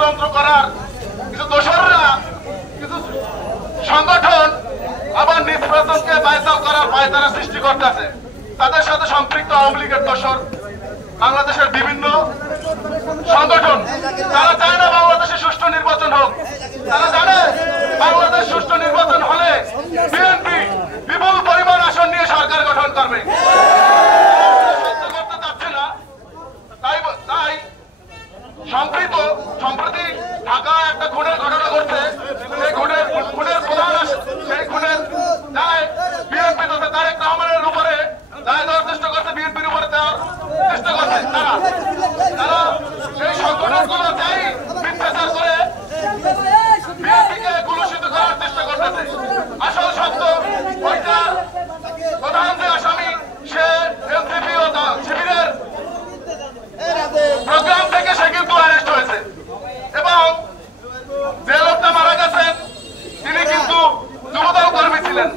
ষড়যন্ত্র করার কিছু দোসররা, কিছু সংগঠন আবার নির্বাচনকে বায়চাল করার পায়তারা সৃষ্টি করতেছে। তাদের সাথে সম্পৃক্ত আওয়ামী লীগের দোসর, বাংলাদেশের বিভিন্ন সংগঠন, তারা চায় না বাংলাদেশে সুষ্ঠু নির্বাচন হোক। তারা জানে বাংলাদেশ সুষ্ঠু নির্বাচন হলে বিএনপি বিপুল পরিমাণ আসন নিয়ে সরকার গঠন করবে। করতে চাচ্ছে না, তাই সম্প্রতি ঢাকায় একটা খুনের ঘটনা ঘটছে। সেই খুনের প্রধান, সেই খুনের দায় বিএনপি তথা তারেক রহমানের উপরে দায় দেওয়ার চেষ্টা করছে, বিএনপির উপরে দেওয়ার চেষ্টা করছে। তারা সেই সংগঠনগুলো চাই মিথ্যাচার করে বিএনপিকে কলুষিত করার চেষ্টা করতেছে। আসল সত্য ওইটার প্রধান যে আসামি, সে এনসিপি ও শিবিরের প্রোগ্রাম থেকে সে কিন্তু অ্যারেস্ট হয়েছে এবং যে লোকটা মারা গেছেন তিনি কিন্তু যুবদল কর্মী ছিলেন।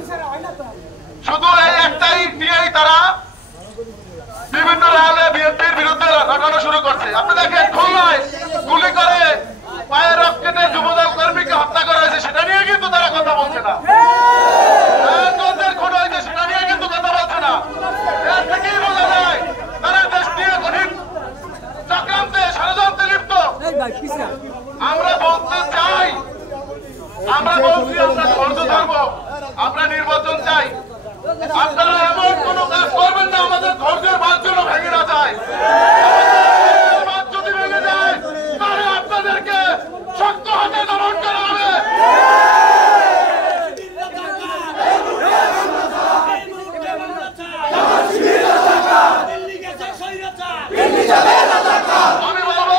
শুধু এই একটাই নিয়েই তারা বিভিন্ন রালে বিএনপির বিরুদ্ধে ঘটনা শুরু করছে। আপনি দেখেন খুলনায় গুলি করে পায়ে রক্ত কেটে যুবদল কর্মীকে হত্যা করা হয়েছে, সেটা নিয়ে কিন্তু তারা কথা বলছে না। খুন হয়েছে সেটা নিয়ে কিন্তু কথা বলছে না। এর থেকেই বোঝা যায় তারা দেশ নিয়ে কঠিন চক্রান্তে ষড়যন্ত্রে লিপ্ত। আমরা বলতে চাই, আমরা বলছি আমরা ধৈর্য ধরবো, আমরা নির্বাচন চাই। আপনারা এমন কোন কাজ করবেন না আমাদের ধৈর্যের বাঁধ যেন ভেঙে না যায়। যদি ভেঙে যায় তাহলে আপনাদেরকে শক্ত হাতে দমন করা হবে। আমি বলবো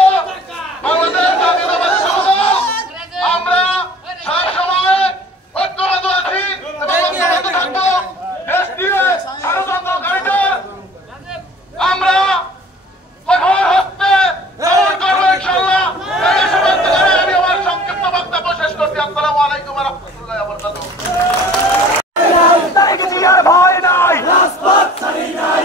বাংলাদেশ জাতীয়তাবাদী যুবদল আমরা সব সময় ঐক্যবদ্ধ আছি এবং ঐক্যবদ্ধ থাকবো। দেশ নিয়ে ষড়যন্ত্রকারীদের আমরা কঠোর হস্তে দমন করবো ইনশাআল্লাহ। এই সমাপ্ত করে আমি আমার সংক্ষিপ্ত বক্তব্য শেষ করছি। আসসালামু আলাইকুম ওয়া রাহমাতুল্লাহি ওয়া বারাকাতুহু। ভয় নাই, রাজপথ ছাড়ি নাই।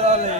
দলে